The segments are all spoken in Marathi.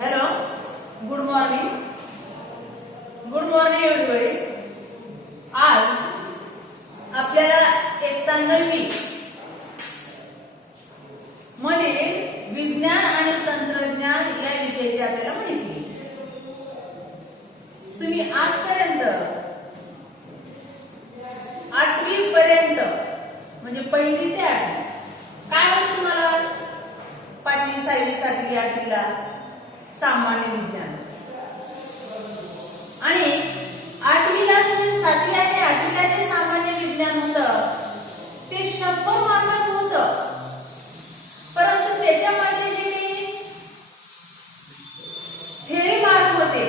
Hello, good morning. Good morning एवढी. आज आपल्याला इयत्ता 9वी मध्ये विज्ञान आणि तंत्रज्ञान या विषयाची आपल्याला माहिती घ्यायची. तुम्ही आजपर्यंत 8वी पर्यंत म्हणजे पहिली ते 8वी काय होतं तुम्हाला? 5वी 6वी 7वी 8वीला सामान्य विज्ञान आणि 8वीला 7वी आणि 8वीला जे सामान्य विज्ञान होतं ते 100 मार्काचं होतं. परंतु त्याच्यामध्ये जे थेरी मार्क होते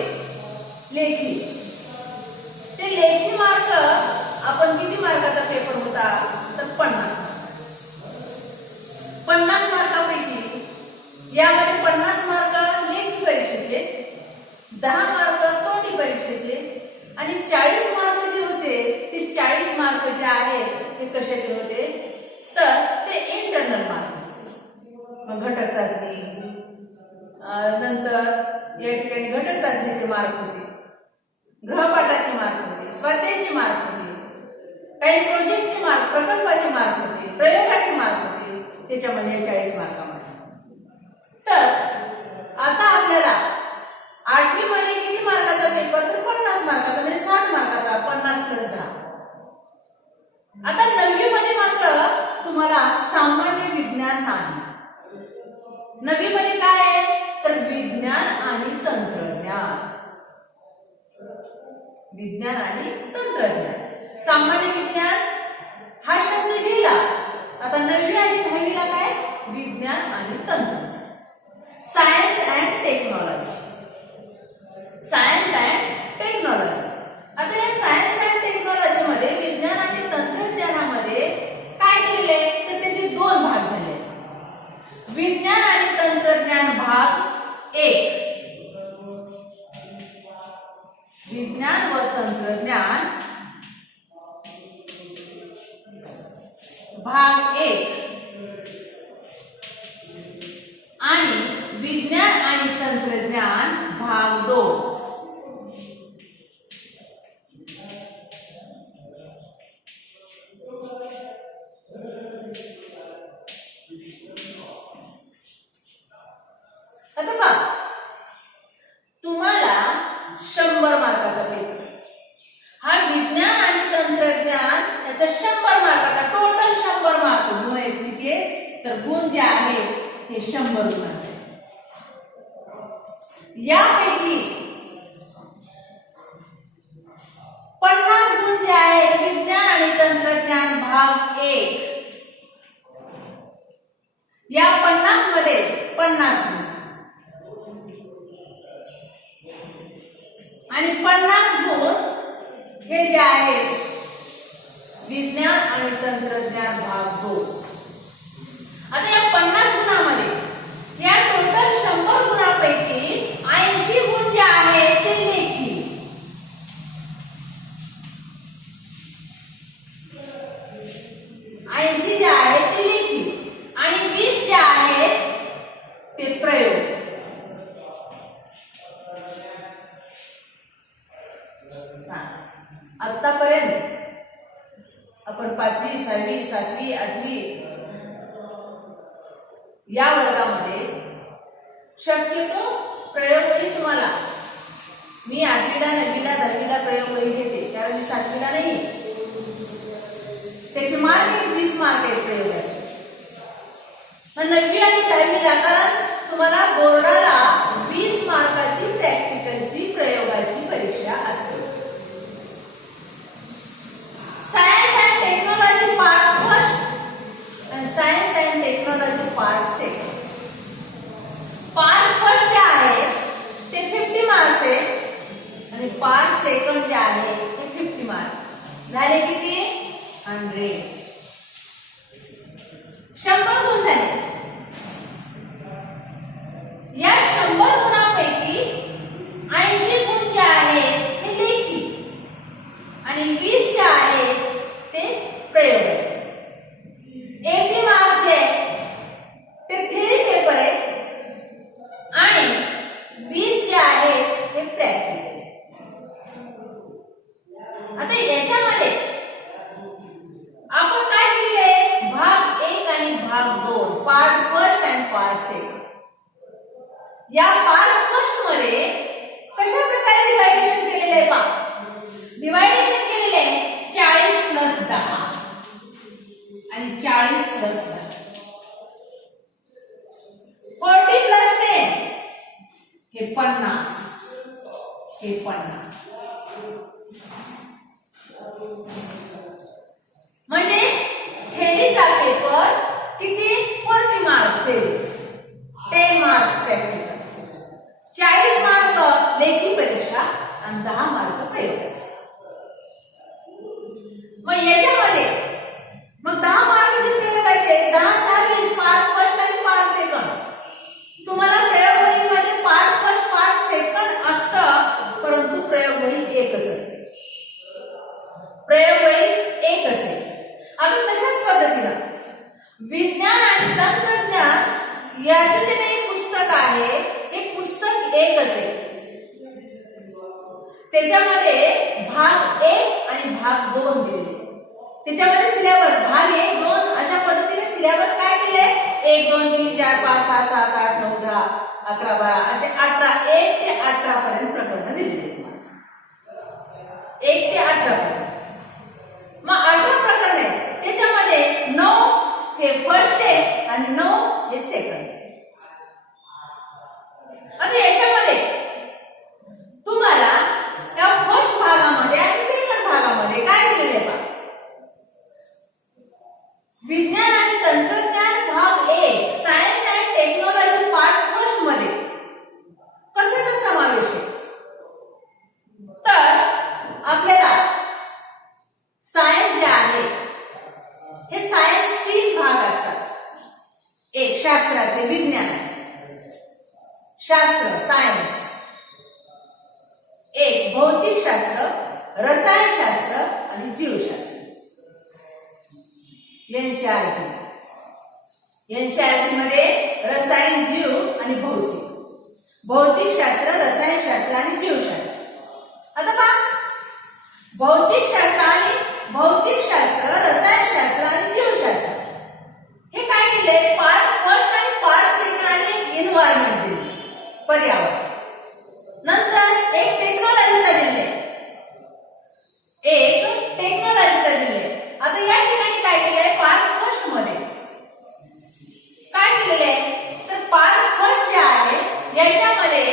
लेखी, ते लेखी मार्क आपण किती मार्काचा पेपर होता तर 50 मार्कापैकी यामध्ये 50 मार्क लेखी परीक्षेचे, 10 मार्क तोंडी परीक्षेचे आणि 40 मार्क जे होते ते 40 मार्क जे आहेत ते कशाचे होते तर ते इंटरनल मार्क. मग घटक चाचणी, नंतर या ठिकाणी घटक चाचणीचे मार्क होते, गृहपाठाचे मार्क होते, स्वाध्यायाचे मार्क होते, काही प्रोजेक्टचे मार्क, प्रकल्पाचे मार्क होते, प्रयोगाचे मार्क होते, त्याच्यामध्ये 40 मार्कामध्ये. तर आता आपल्याला 8वी मध्ये किती मार्काचा पेपर तर 50 मार्काचा म्हणजे 60 मार्काचा, 50 + 10. आता 9वी मध्ये मात्र तुम्हाला सामान्य विज्ञान नाही. 9वी मध्ये काय आहे तर विज्ञान आणि तंत्रज्ञान. विज्ञान आणि तंत्रज्ञान. सामान्य विज्ञान हा शब्द गेला. आता 9वी आणि 10वीला काय विज्ञान आणि तंत्रज्ञान. Science and technology. Science and technology. आता या सायन्स अँड टेक्नॉलॉजी मध्ये विज्ञान आणि तंत्रज्ञानामध्ये काय केले तर त्याचे 2 भाग झाले. विज्ञान आणि तंत्रज्ञान भाग 1, विज्ञान व तंत्रज्ञान भाग 1 आणि विज्ञान आणि तंत्रज्ञान भाग 2. आता पहा, तुम्हाला 100 मार्काचा पेपर. हा विज्ञान आणि तंत्रज्ञान याचा 100 मार्काचा टोटल 100 मार्क गुण आहेत. किती तर गुण जे आहेत हे 100 गुण आहेत. यापैकी 50 गुण जे आहेत विज्ञान आणि तंत्रज्ञान भाग 1, या 50 मध्ये 50 गुण आणि 50 गुण हे जे आहेत विज्ञान आणि तंत्रज्ञान भाग 2. आता या 50 गुणामध्ये या टोटल 100 गुणापैकी 80 गुण जे आहेत ते लेखी. जे आहेत ते लेखी आणि 20 जे आहेत ते प्रयोग. आतापर्यंत आपण 5वी 6वी 7वी 8वी या वर्गामध्ये शक्यतो प्रयोगवही तुम्हाला मी 8वीला 9वीला 10वीला प्रयोगवही घेते कारण मी 7वीला नाही. त्याचे मार्क 20 मार्क आहेत प्रयोगाचे. मग 9वी आणि 10वीला कारण तुम्हाला बोर्डाला 20 मार्काची प्रॅक्टिकलची प्रयोगाची परीक्षा असते. सायन्स अँड टेक्नॉलॉजी पार्ट 1 आणि science and technology part 2. Part 1 जे आहे ते 50 मार्क्स आहे आणि पार्ट 2 जे आहे ते 50 मार्क झाले. किती 100. 100 गुण झाले. या 100 गुणांपैकी 80 गुण जे आहेत ते लेखी आणि 20 जे आहेत ते या पार्ट फर्स्ट मध्ये कशा प्रकारे डिवायडेशन केलेले आहे पहा. डिवायडेशन केलेले आहे 40 प्लस 10 आणि 40 प्लस 10. 40 प्लस 10 हे 50, हे 50. म्हणजे थेअरीचा पेपर किती 40 मार्क्स ते 10 मार्क्स प्रॅक्टिकल, 40 मार्क लेखी परीक्षा आणि 10 मार्क प्रयोगाचे. मग याच्यामध्ये मग 10 मार्काचे प्रयोगाचे 10-20 पार्ट फर्स्ट आणि पार्ट सेकंड. तुम्हाला प्रयोगवहीमध्ये पार्ट फर्स्ट पार्ट सेकंड असतं, परंतु प्रयोगवही एकच असते. प्रयोगवही एकच आहे. आता तशाच पद्धतीनं विज्ञान आणि तंत्रज्ञान याचे जे काही पुस्तक आहे हे पुस्तक एकच आहे. त्याच्यामध्ये भाग 1 आणि भाग 2 दिले. त्याच्यामध्ये सिलेबस भाग 1, 2 अशा पद्धतीने सिलेबस काय केले 1, 2, 3, 4, 5, 6, 7, 8, 9, 10, 11, 12 असे 18 1 ते 18 पर्यंत प्रकरण दिलेले. 1 ते 18 पर्यंत. मग 18 प्रकरण आहे. त्याच्यामध्ये 9 हे फर्स्ट आहे आणि 9 हे सेकंड. आता याच्यामध्ये तुम्हाला या फर्स्ट भागामध्ये आणि सेकंड भागामध्ये काय दिलेले आहे? विज्ञान आणि तंत्रज्ञान भाग 1 science and technology part first मध्ये कशाचा समावेश आहे? तर आपल्याला सायन्स जे आहे हे सायन्स 3 भाग असतात. एक शास्त्राचे, विज्ञानाचे शास्त्र सायन्स, एक भौतिक शास्त्र, रसायनशास्त्र आणि जीवशास्त्र. एनसीईआरटी मध्ये रसायन, जीव आणि भौतिक शास्त्र, रसायनशास्त्र आणि जीवशास्त्र. आता पहा भौतिक शास्त्र, रसायनशास्त्र आणि जीवशास्त्र हे काय केले पार्ट फर्स्ट आणि पार्ट सेकंड आणि एन्व्हायरमेंट दिले, पर्यावरण. नंतर एक टेक्नॉलॉजीचा दिले, एक टेक्नॉलॉजीचा दिले. आता या ठिकाणी काय केलंय पार्ट फर्स्ट मध्ये काय केलेलं आहे तर पार्ट फर्स्ट जे आहे याच्यामध्ये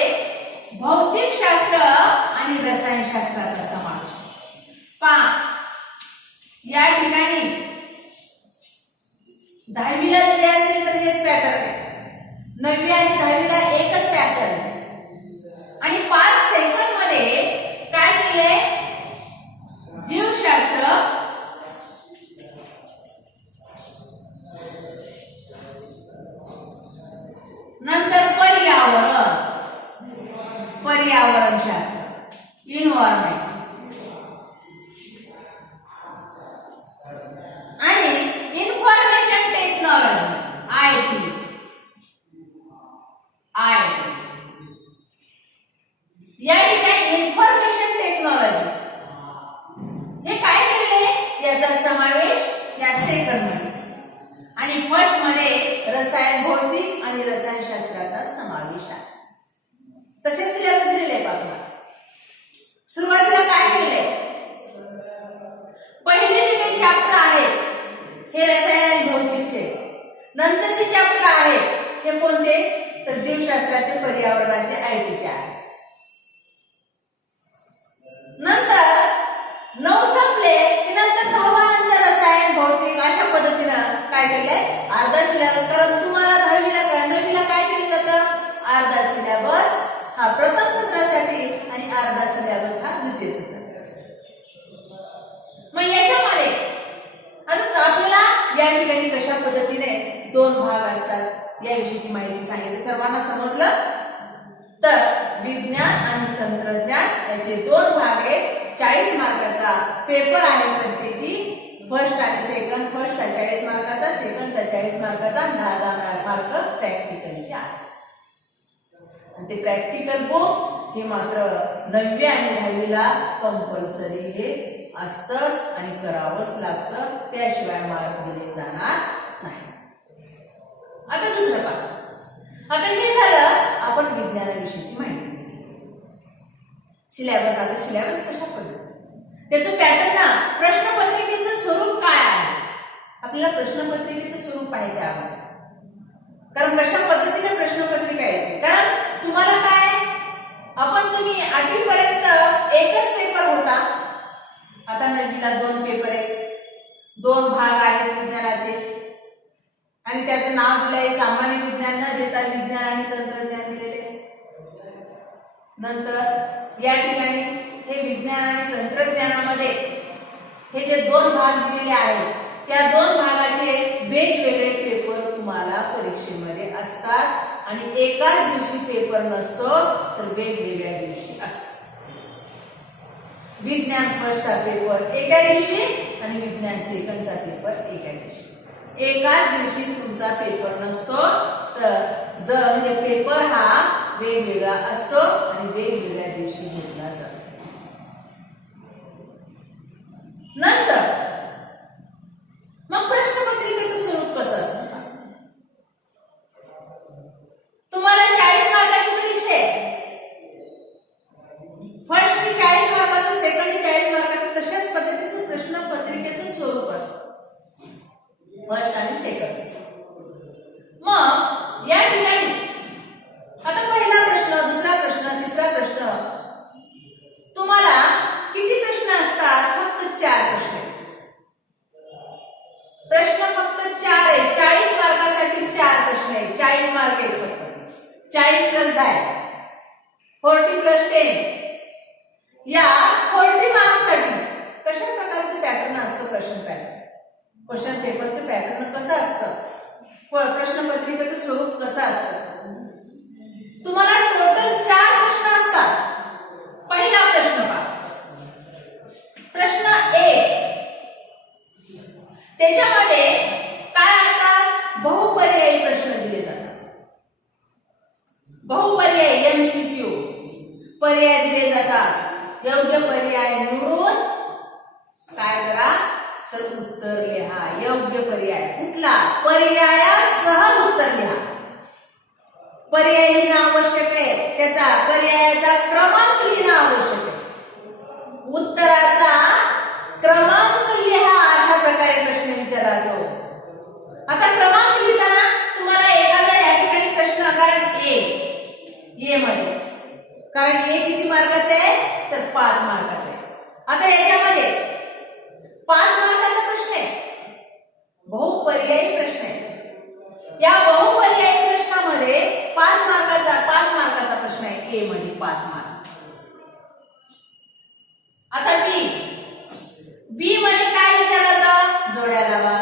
भौतिक शास्त्र आणि रसायनशास्त्राचा समावेश. पहा या ठिकाणी 10वीला जरी असेल तर हेच पॅटर्न आहे, 9वी आणि 10वीला एकच पॅटर्न आहे. आणि पार्ट सेकंड मध्ये काय केलंय जीवशास्त्र, नंतर पर्यावरणशास्त्र, इन्व्हायरमेंट आणि इन्फॉर्मेशन टेक्नॉलॉजी आयटी. या ठिकाणी इन्फॉर्मेशन टेक्नॉलॉजी हे काय केले याचा समावेश या सेकंड मध्ये आणि फर्स्ट मध्ये रसायन, भौतिक आणि रसायनशास्त्राचा समावेश आहे. तसे सिलेबस दिलेले आहे बघा. सुरुवातीला काय केले पहिले जे काही चॅप्टर आहे हे रसायन आणि भौतिकचे, नंतर जे चॅप्टर आहे हे कोणते तर जीवशास्त्राचे, पर्यावरणाचे, आयटीचे आहे. नंतर 9 संपले की नंतर 10वा नंतर रसायन, भौतिक अशा पद्धतीनं काय केलंय अर्धा सिलेबस. कारण तुम्हाला 9वीला काय केलं जातं अर्धा सिलेबस हा प्रथम सत्रासाठी आणि अर्धा सिलेबस हा द्वितीय सत्रासाठी. मग याच्यामध्ये आता आपल्याला या ठिकाणी कशा पद्धतीने 2 भाग असतात याविषयीची माहिती सांगितली. सर्वांना समजलं? तर विज्ञान आणि तंत्रज्ञान याचे 2 भाग आहेत. 40 मार्काचा पेपर आहे प्रत्येकी. फर्स्ट आणि सेकंड, फर्स्टचा 40 मार्काचा, सेकंडचा 40 मार्काचा, 10 मार्क प्रॅक्टिकलचे आहे. आणि ते प्रॅक्टिकल बुक हे मात्र 9वी आणि 10वीला कंपल्सरी हे असतंच आणि करावंच लागतं, त्याशिवाय मार्क दिले जाणार नाही. आता दुसरं पहा. आता हे झालं आपण विज्ञानाविषयीची माहिती घेतली. सिलेबस, आता सिलेबस कशा पद्धतीने, त्याचं पॅटर्न ना, प्रश्नपत्रिकेचं स्वरूप काय आहे, आपल्याला प्रश्नपत्रिकेचं स्वरूप पाहायचं आहे. कारण कशा पद्धतीने प्रश्नपत्रिका येते, कारण तुम्हाला काय, तुम्ही 8वी पर्यंत एकच पेपर होता, आता 9वीला 2 पेपर आहेत, 2 भाग आहेत विज्ञानाचे, आणि त्याचं नाव दिलंय सामान्य विज्ञान न देता विज्ञान आणि तंत्रज्ञान दिलेले. नंतर या ठिकाणी हे विज्ञान आणि तंत्रज्ञानामध्ये हे जे 2 भाग दिलेले आहेत, त्या 2 भागाचे वेगवेगळे पेपर तुम्हाला परीक्षेमध्ये असतात, आणि एकाच दिवशी पेपर नसतो तर वेगवेगळ्या दिवशी असतो. विज्ञान फर्स्टचा पेपर एका दिवशी आणि विज्ञान सेकंडचा पेपर एका दिवशी. एकाच दिवशी तुमचा पेपर नसतो, तर म्हणजे पेपर हा वेगवेगळा असतो आणि वेगवेगळ्या दिवशी घेतला जातो. नंतर मग प्रश्नपत्रिकेचं स्वरूप कसं असतं, तुम्हाला 40 मार्काची परीक्षा आहे, फर्स्टची 40 मार्काचं, सेकंडची 40 मार्काचं, तशाच पद्धतीचं प्रश्नपत्रिकेचं स्वरूप असतं फर्स्ट आणि सेकंड. मग या ठिकाणी आता पहिला प्रश्न, दुसरा प्रश्न, तिसरा प्रश्न, तुम्हाला किती प्रश्न असतात, फक्त 4 प्रश्न. प्रश्न फक्त 4 आहे, 40 मार्कासाठी 4 प्रश्न आहेत, 40 मार्क आहेत फक्त, 40 + 10 40 + 10. या 40 मार्क्ससाठी कशा प्रकारचं पॅटर्न असतं, क्वेश्चन पॅटर्न, क्वेश्चन पेपरचं पॅटर्न कसं असतं, प्रश्नपत्रिकेचं स्वरूप कसं असतं. तुम्हाला टोटल 4 प्रश्न असतात. पहिला प्रश्न पहा, प्रश्न 1, त्याच्यामध्ये काय असतात, बहुपर्यायी प्रश्न दिले जातात. बहुपर्यायी MCQ पर्याय दिले जातात. योग्य पर्याय निवडून काय करा, तर उत्तर लिहा. योग्य पर्याय कुठला, पर्यायासह उत्तर लिहा. पर्याय लिहिणं आवश्यक आहे, त्याचा पर्यायाचा क्रमांक लिहिणं आवश्यक आहे, उत्तराचा क्रमांक लिहा. अशा प्रकारे प्रश्न विचारला जातो. आता क्रमांक लिहिताना तुम्हाला एखादा या ठिकाणी प्रश्न, कारण ए मध्ये, कारण ए किती मार्काचा आहे, तर 5 मार्काचा आहे. आता याच्यामध्ये 5 मार्काचा प्रश्न आहे, बहुपर्यायी प्रश्न आहे. या बहुपर्यायी प्रश्नामध्ये 5 मार्काचा प्रश्न आहे, ए मध्ये 5 मार्क. आता बी मध्ये काय विचारलं, जोड्या लावा,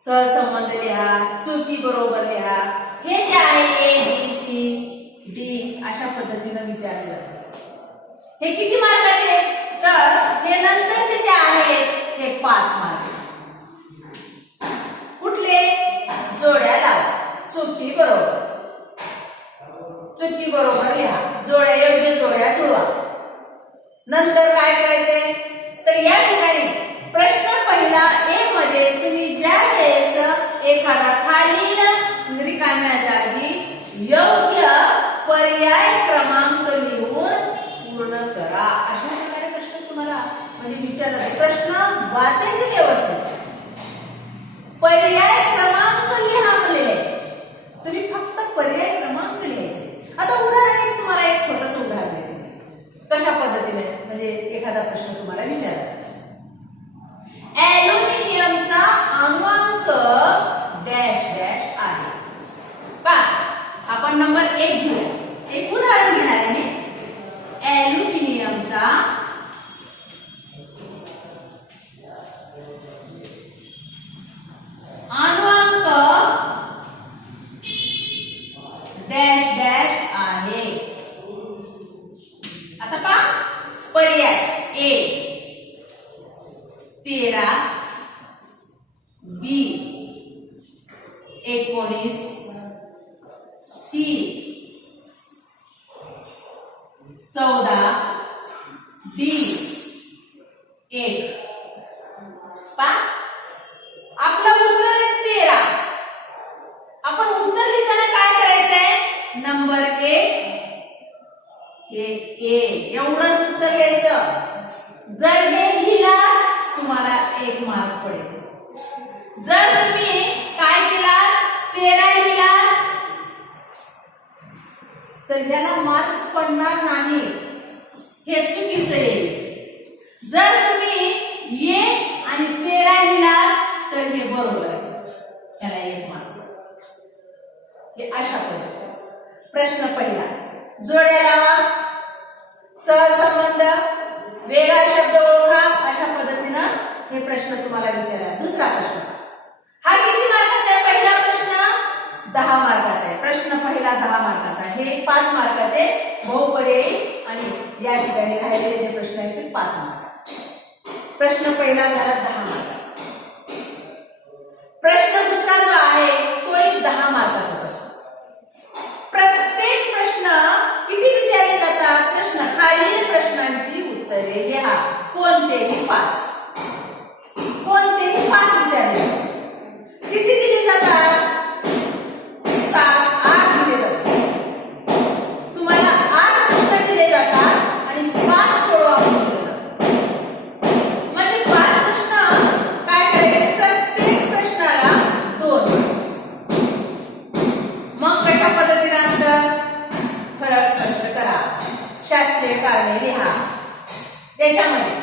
सहसंबंध लिहा, चुकी बरोबर लिहा. हे जे आहे ABCD अशा पद्धतीने विचारले जाते. हे किती मार्काचे, तर हे नंतरचे जे आहेत हे 5 मार्क. कुठले, जोड्या लावा, चुकी बरोबर लिहा, जोड्या, योग्य जोड्या जुळवा. नंतर काय करायचंय, तर या ठिकाणी प्रश्न पहिला ए मध्ये तुम्ही ज्या वेळेस एखादा खालील रिकाम्या जागी योग्य पर्याय क्रमांक लिहून पूर्ण करा. अशा प्रकारे प्रश्न तुम्हाला म्हणजे विचारला. प्रश्न वाचायचे व्यवस्थित, पर्याय क्रमांक लिहा म्हणलेले, तुम्ही फक्त पर्याय क्रमांक लिहायचे. आता उदाहरण तुम्हाला एक छोटंसं उदाहरण देते, कशा पद्धतीने म्हणजे एखादा प्रश्न तुम्हाला विचारला. ॲल्युमिनियमचा अणुअंक डॅश डॅश आहे. आपण नंबर 1 घेऊया. एक उदाहरण घेणार आहे मी. ॲल्युमिनियमचा अणुअंक डॅश डॅश आहे. आता पहा, पर्याय ए 13, बी 19, सी 14, डी 1. पहा, आपलं उत्तर आहे 13. आपण उत्तर नंबर 1 हे ए एवढंच उत्तर लिहायचं। जर हे लिहिला तुम्हाला 1 मार्क पडेल। जर तुम्ही काय केला 13 लिहिला तर याला मार्क पडणार नाही, हे चुकीचं आहे। जर तुम्ही ए आणि 13 लिहिला तर हे बरोबर आहे, त्याला 1 मार्क। हे अशा पद्धतीने प्रश्न पहिला जोड्या लावा, सहसंबंध, वेगळा शब्द ओळखा, अशा पद्धतीनं हे प्रश्न तुम्हाला विचारला। दुसरा प्रश्न हा किती मार्काचा आहे? पहिला प्रश्न 10 मार्काचा आहे। प्रश्न पहिला 10 मार्काचा आहे, हे 5 मार्काचे बहुपर्यायी आणि या ठिकाणी राहिलेले जे प्रश्न आहेत ते 5 मार्काचे। प्रश्न पहिला झाला 10 मार्काचा। प्रश्न दुसरा जो आहे तोही 10 मार्काचाच असतो। प्रत्येक प्रश्न किती विचारले जातात? प्रश्न खालील प्रश्नांची उत्तरे लिहा, कोणतेही 5 विचारले जातात। किती दिले जातात? 7 8 दिले जातात। तुम्हाला 8 प्रश्न दिले जातात आणि 5 सोडवा म्हणून दिले जातात। म्हणजे 5 प्रश्न काय करायचे? प्रत्येक प्रश्नाला 2 मग कशा पद्धतीने असतं? फरक स्पष्ट करा, शास्त्रीय कारणे लिहा। त्याच्यामध्ये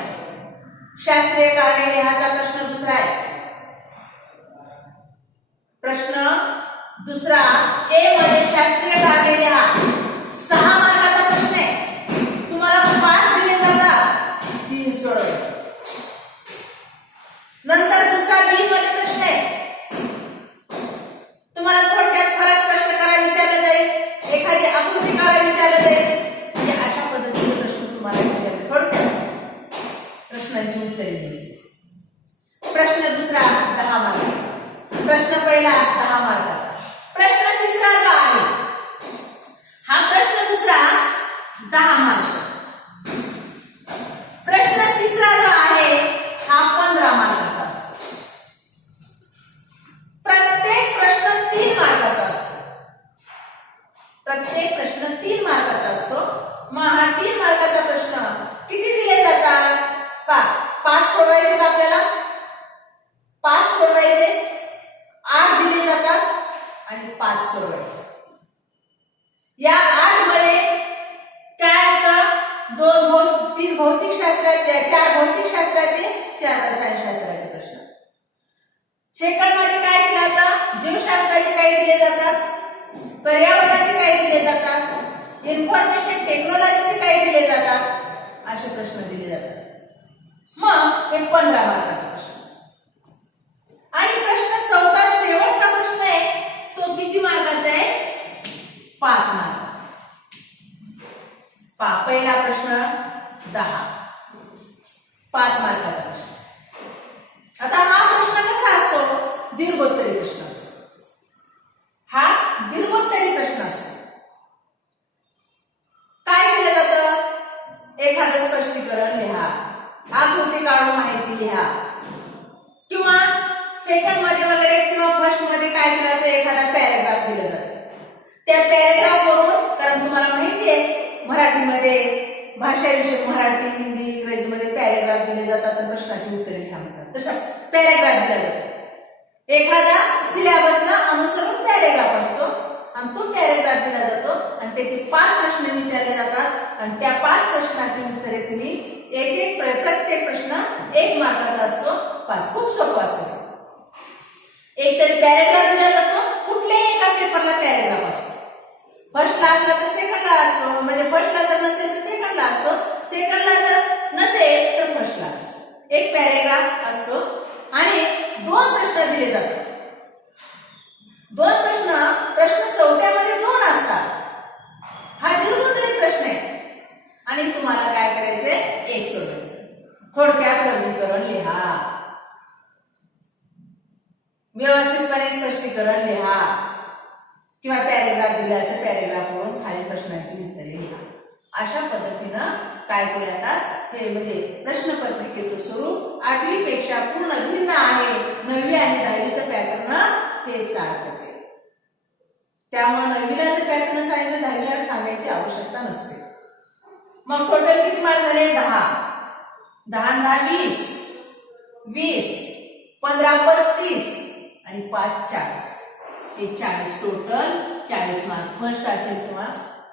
शास्त्रीय कारणे लिहाचा प्रश्न दुसरा आहे। प्रश्न दुसरा ए मध्ये शास्त्रीय कारणे लिहा, 6 मार्काचा प्रश्न आहे। तुम्हाला 5 दिले जातात, 3 सोडवायचे। नंतर दुसरा बी मध्ये प्रश्न आहे, तुम्हाला थोडक्यात फरक स्पष्ट करा विचारले जाईल, एखादी आकृती काढा विचारले जाईल। म्हणजे अशा पद्धतीचे प्रश्न तुम्हाला विचारले, थोडक्यात प्रश्नांची उत्तरे द्यायची। प्रश्न दुसरा 10 मार्काचा, प्रश्न पहिला 10 मार्काचा। प्रश्न तिसरा जो आहे हा प्रश्न दुसरा 10 मार्काचा। प्रश्न तिसरा जो आहे हा 15 मार्काचा असतो। प्रत्येक प्रश्न 3 मार्काचा असतो। प्रत्येक प्रश्न 3 मार्काचा असतो। मग हा 3 मार्काचा प्रश्न किती दिले जातात? 5 सोडवायचे आपल्याला, 5 सोडवायचे, 8 दिले जातात आणि 5 सोडवायचे। या 8 मध्ये काय असतं? 3 भौतिकशास्त्राचे, 4 भौतिकशास्त्राचे, 4 रसायनशास्त्राचे प्रश्न। सेकंड मध्ये काय केलं जातं? जीवशास्त्राचे काही दिले जातात, पर्यावरणाचे काही दिले जातात, इन्फॉर्मेशन टेक्नॉलॉजीचे काही दिले जातात, असे प्रश्न दिले जातात। मग हे 15 मार्काचा प्रश्न। आणि प्रश्न चौथा शेवटचा प्रश्न आहे, तो किती मार्काचा आहे? 5 मार्काचा। पहिला प्रश्न 10, 5 मार्काचा प्रश्न। आता हा प्रश्न कसा असतो? दीर्घोत्तरी प्रश्न असतो। हा दीर्घोत्तरी प्रश्न असतो। काय केलं जातं? एखादं स्पष्टीकरण लिहा, आकृती काढून माहिती लिहा, किंवा सेकंड मध्ये वगैरे किंवा फर्स्ट मध्ये काय केलं तर एखादा पॅरेग्राफ दिला जातो। त्या पॅरेग्राफ वरून, कारण तुम्हाला माहिती आहे मराठीमध्ये भाषाविषयक मराठी, हिंदी, इंग्रजीमध्ये पॅरेग्राफ दिले जातात आणि प्रश्नाची उत्तरे लिहा म्हणतात, तशा पॅरेग्राफ दिला जातो। एखादा सिलेबसला अनुसरून पॅरेग्राफ असतो आणि तो पॅरेग्राफ दिला जातो आणि त्याचे 5 प्रश्न विचारले जातात आणि त्या 5 प्रश्नाची उत्तरे तुम्ही प्रत्येक प्रश्न 1 मार्काचा असतो, 5। खूप सोपं असतं। एक तरी पॅरेग्राफ दिला जातो, कुठल्याही एका पेपरला पॅरेग्राफ असतो। फर्स्टला असला तर सेकंडला असतो, म्हणजे फर्स्टला जर नसेल तर सेकंडला असतो, सेकंडला जर नसेल तर फर्स्टला असतो। एक पॅरेग्राफ असतो आणि 2 प्रश्न दिले जातात। 2 प्रश्न चौथ्यामध्ये 2 असतात। हा दीर्घोत्तरी प्रश्न आहे आणि तुम्हाला काय करायचंय? 1 सोडवायचं। थोडक्यात वर्गीकरण लिहा, व्यवस्थितपणे स्पष्टीकरण लिहा, किंवा पॅरेग्राफ दिला तर पॅरेग्राफवरून खाली प्रश्नांची उत्तरे लिहा। अशा पद्धतीनं काय केलं जातात? हे म्हणजे प्रश्नपत्रिकेचं स्वरूप 8वी पेक्षा पूर्ण भिन्न आहे। 9वी आणि 10वीचं पॅटर्न हे सारखंच आहे। त्यामुळे 9वीला जे पॅटर्न सांगितलं लिहायची आवश्यकता नसते. मग टोटल किती मार्क झाले? 10. 10 आणि 10 20. 20 15 35 आणि 5 40. हे 40 टोटल 40 मार्क. फर्स्ट असेल किंवा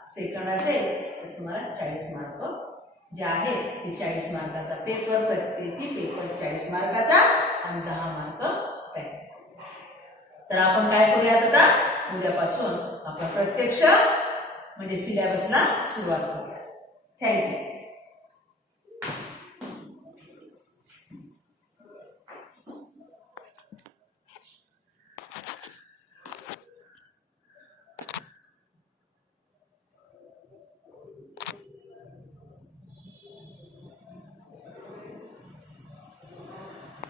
सेकंड असेल तर तुम्हाला 40 मार्क जे आहे ते 40 मार्काचा पेपर, प्रत्येकी पेपर 40 मार्काचा आणि 10 मार्क प्रॅक्टिकल. तर आपण काय करूयात आता? उद्यापासून आपला प्रत्यक्ष म्हणजे सिलेबसला सुरुवात करूया. थँक्यू.